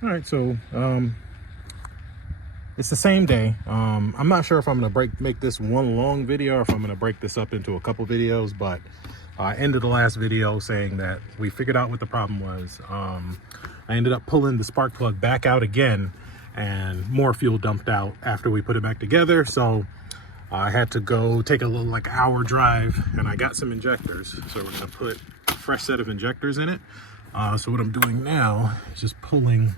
All right, so it's the same day. I'm not sure if I'm gonna make this one long video or if I'm gonna break this up into a couple videos, but I ended the last video saying that we figured out what the problem was. I ended up pulling the spark plug back out again, and more fuel dumped out after we put it back together. So I had to go take a little like hour drive, and I got some injectors. So we're gonna put a fresh set of injectors in it. So what I'm doing now is just pulling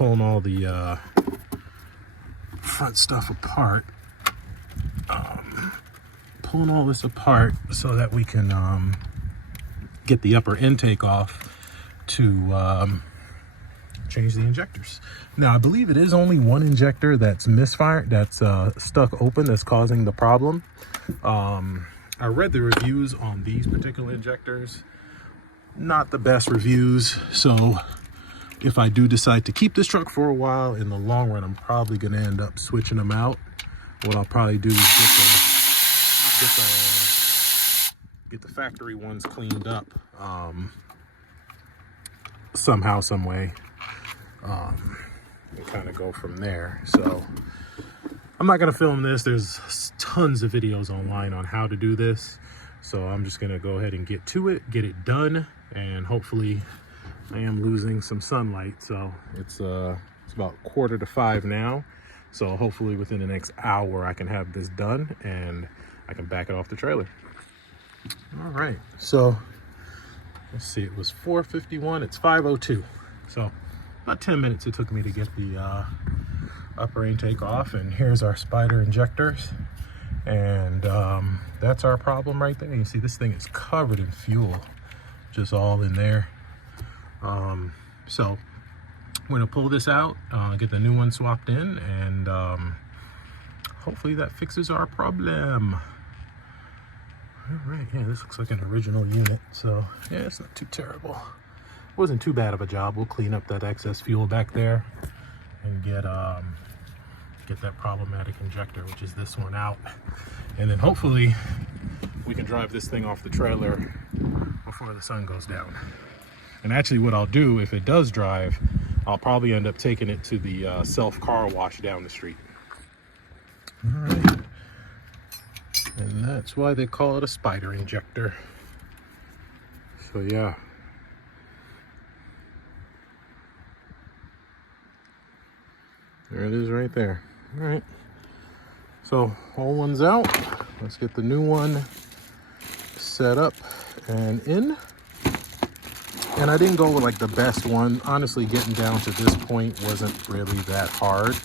all the front stuff apart, pulling all this apart so that we can get the upper intake off to change the injectors. Now I believe it is only one injector that's misfired, that's stuck open, that's causing the problem. I read the reviews on these particular injectors, not the best reviews, so if I do decide to keep this truck for a while, in the long run, I'm probably going to end up switching them out. What I'll probably do is get the factory ones cleaned up somehow, some way, and kind of go from there. So I'm not going to film this. There's tons of videos online on how to do this. So I'm just going to go ahead and get to it, get it done, and hopefully I am losing some sunlight, so it's about 4:45 now. So hopefully within the next hour I can have this done and I can back it off the trailer. All right, so let's see, it was 4:51, it's 5:02. So about 10 minutes it took me to get the upper intake off, and here's our spider injectors. And that's our problem right there. You see this thing is covered in fuel, just all in there. So we're gonna pull this out, get the new one swapped in, and hopefully that fixes our problem. All right, yeah, this looks like an original unit, so yeah, it's not too terrible. Wasn't too bad of a job. We'll clean up that excess fuel back there and get that problematic injector, which is this one, out, and then hopefully we can drive this thing off the trailer before the sun goes down. And actually what I'll do, if it does drive, I'll probably end up taking it to the self car wash down the street. All right. And that's why they call it a spider injector. So yeah. There it is right there. All right. So all one's out. Let's get the new one set up and in. And I didn't go with like the best one. Honestly, getting down to this point wasn't really that hard.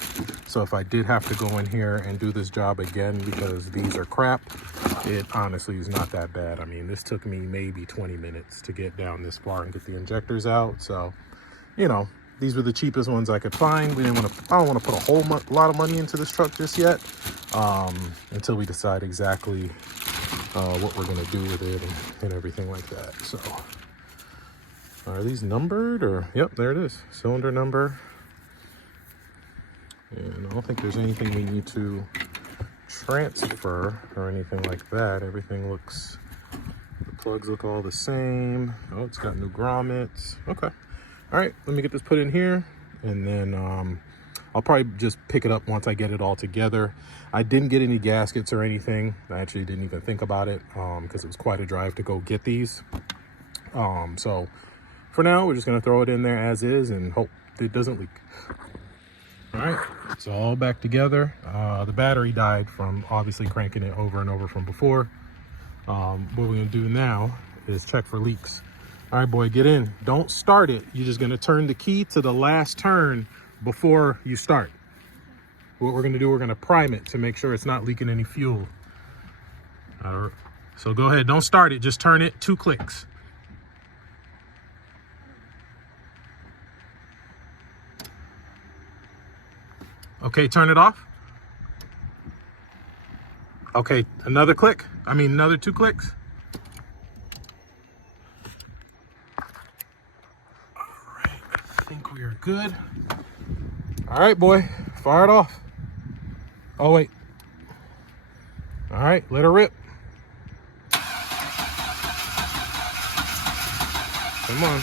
So if I did have to go in here and do this job again because these are crap, it honestly is not that bad. I mean, this took me maybe 20 minutes to get down this far and get the injectors out. So, you know, these were the cheapest ones I could find. I don't want to put a lot of money into this truck just yet, until we decide exactly what we're going to do with it and everything like that. So are these numbered, or? Yep, there it is. Cylinder number. And I don't think there's anything we need to transfer or anything like that. Everything looks, the plugs look all the same. Oh, it's got new grommets. Okay. All right, let me get this put in here, and then I'll probably just pick it up once I get it all together. I didn't get any gaskets or anything. I actually didn't even think about it because it was quite a drive to go get these. So for now, we're just gonna throw it in there as is and hope it doesn't leak. All right, it's all back together. The battery died from obviously cranking it over and over from before. What we're gonna do now is check for leaks. All right, boy, get in. Don't start it. You're just gonna turn the key to the last turn before you start. What we're gonna do, we're gonna prime it to make sure it's not leaking any fuel. So go ahead, don't start it, just turn it 2 clicks. Okay, turn it off. Okay, another click. Another 2 clicks. All right, I think we are good. All right, boy, fire it off. Oh, wait. All right, let her rip. Come on.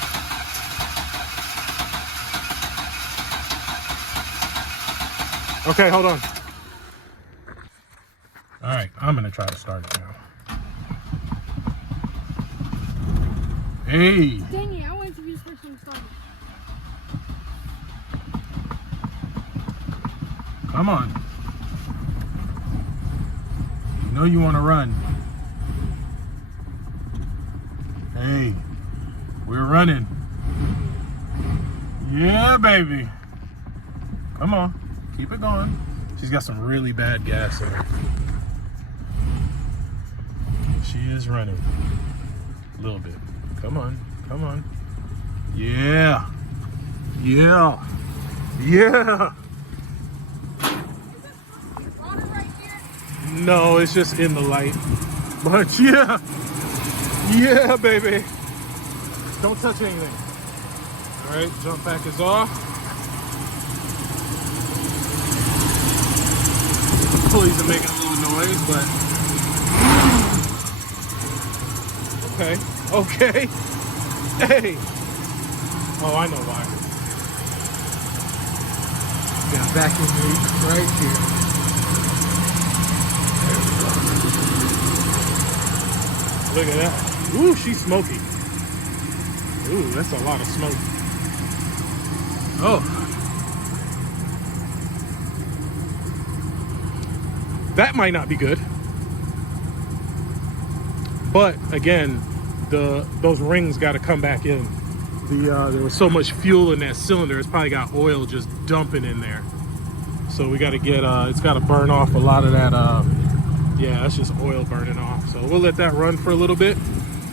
Okay, hold on. All right, I'm gonna try to start it now. Hey. Dang it, I wanted to be the first one to start it. Come on. You know you want to run. Hey, we're running. Yeah, baby. Come on, keep it going. She's got some really bad gas in her. She is running a little bit. Come on, come on. Yeah, yeah, yeah. No, it's just in the light. But yeah, yeah, baby. Don't touch anything. All right, jump pack is off. Pulleys are making a little noise, but okay, okay. Hey. Oh, I know why. Got vacuum leak right here. Look at that. Ooh, she's smoky. Ooh, that's a lot of smoke. Oh. That might not be good. But again, those rings got to come back in. There was so much fuel in that cylinder, it's probably got oil just dumping in there. So we got to get, it's got to burn off a lot of that, yeah, that's just oil burning off. So we'll let that run for a little bit.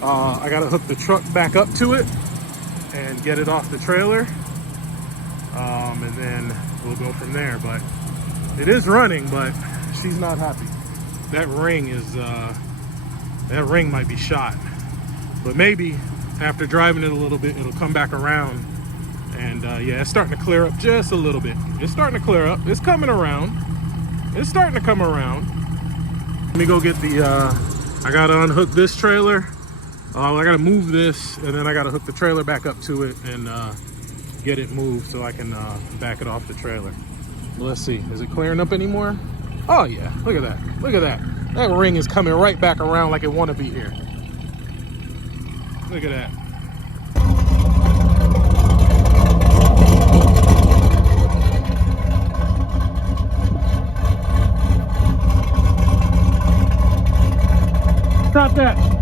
I got to hook the truck back up to it and get it off the trailer. And then we'll go from there. But it is running, but she's not happy. That ring is, that ring might be shot. But maybe after driving it a little bit, it'll come back around. And yeah, it's starting to clear up just a little bit. It's starting to clear up. It's coming around. It's starting to come around. Let me go get the, I gotta unhook this trailer. I gotta move this, and then I gotta hook the trailer back up to it and get it moved so I can back it off the trailer. Well, let's see, is it clearing up anymore? Oh yeah, look at that, look at that. That ring is coming right back around like it wanna be here. Look at that. Stop that.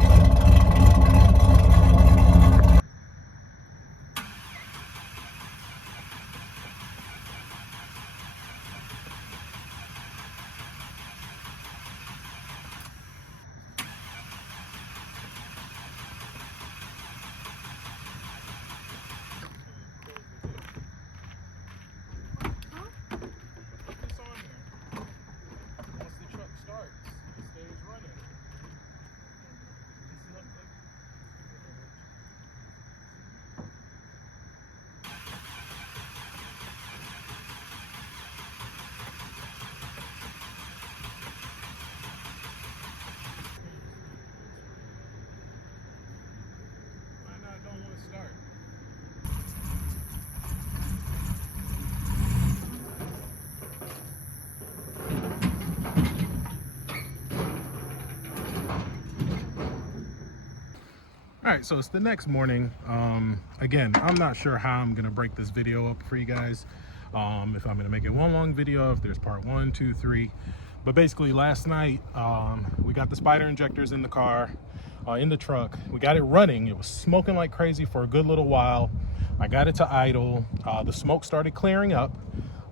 All right, so it's the next morning. Again, I'm not sure how I'm gonna break this video up for you guys. If I'm gonna make it one long video, if there's part 1, 2, 3. But basically last night, we got the spider injectors in the car, in the truck. We got it running. It was smoking like crazy for a good little while. I got it to idle. The smoke started clearing up.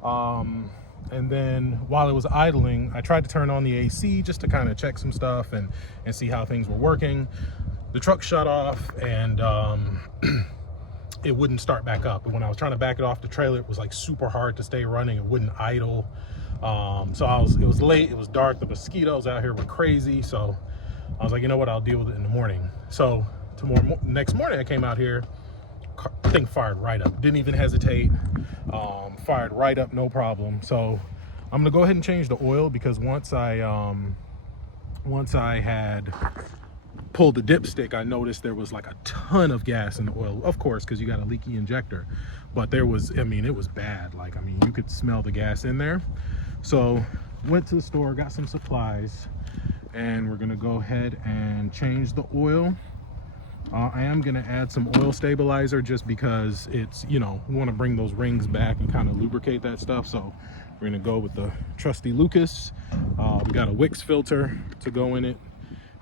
And then while it was idling, I tried to turn on the AC just to kind of check some stuff and see how things were working. The truck shut off and it wouldn't start back up. And when I was trying to back it off the trailer, it was like super hard to stay running. It wouldn't idle. So it was late, it was dark, the mosquitoes out here were crazy. So I was like, you know what, I'll deal with it in the morning. So next morning I came out here, thing fired right up, didn't even hesitate, fired right up, no problem. So I'm gonna go ahead and change the oil because once I had pulled the dipstick, I noticed there was like a ton of gas in the oil, of course, because you got a leaky injector. But there was, I mean, it was bad. Like, I mean, you could smell the gas in there. So went to the store, got some supplies, and we're gonna go ahead and change the oil. I am gonna add some oil stabilizer just because it's, you know, we want to bring those rings back and kind of lubricate that stuff. So we're gonna go with the trusty Lucas. We got a Wix filter to go in it,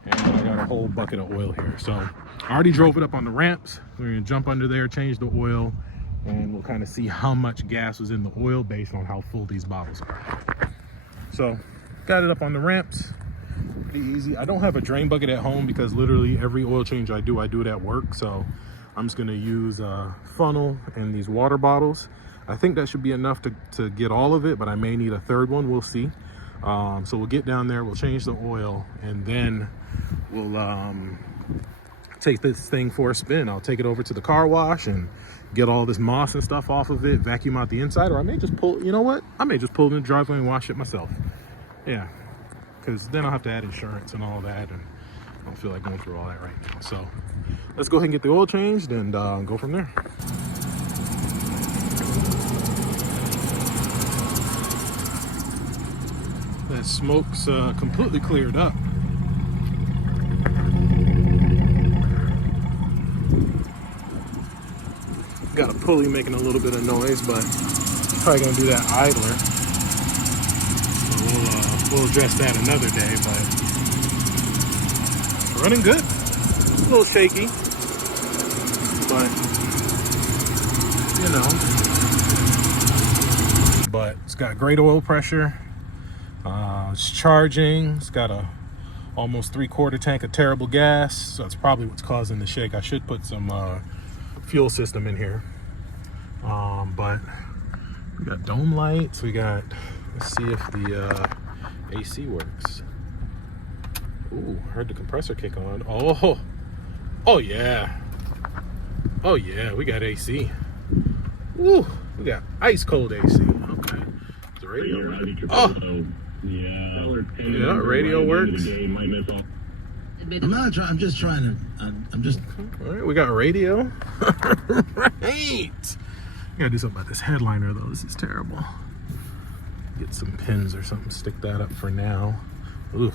and I got a whole bucket of oil here. So I already drove it up on the ramps. We're gonna jump under there, change the oil, and we'll kind of see how much gas was in the oil based on how full these bottles are. So got it up on the ramps. Pretty easy. I don't have a drain bucket at home because literally every oil change I do it at work. So I'm just gonna use a funnel and these water bottles. I think that should be enough to get all of it, but I may need a third one. We'll see. So we'll get down there, we'll change the oil, and then we'll take this thing for a spin. I'll take it over to the car wash and get all this moss and stuff off of it, vacuum out the inside, or I may just pull, you know what? I may just pull it in the driveway and wash it myself. Yeah. Because then I'll have to add insurance and all that, and I don't feel like going through all that right now. So let's go ahead and get the oil changed and go from there. That smoke's completely cleared up. Got a pulley making a little bit of noise, but probably gonna do that idler. We'll address that another day, but running good. A little shaky, but you know. But it's got great oil pressure. It's charging. It's got a almost 3/4 tank of terrible gas, so that's probably what's causing the shake. I should put some fuel system in here. But we got dome lights. We got. Let's see if the AC works. Ooh, heard the compressor kick on. Oh yeah. Oh yeah, we got AC. Ooh, we got ice cold AC. Okay. Is the radio ready? Oh. Yeah, radio works. I'm not trying. I'm just trying to. I'm just. All right, we got radio. Right. Gotta do something about this headliner though. This is terrible. Get some pins or something. Stick that up for now. Ooh.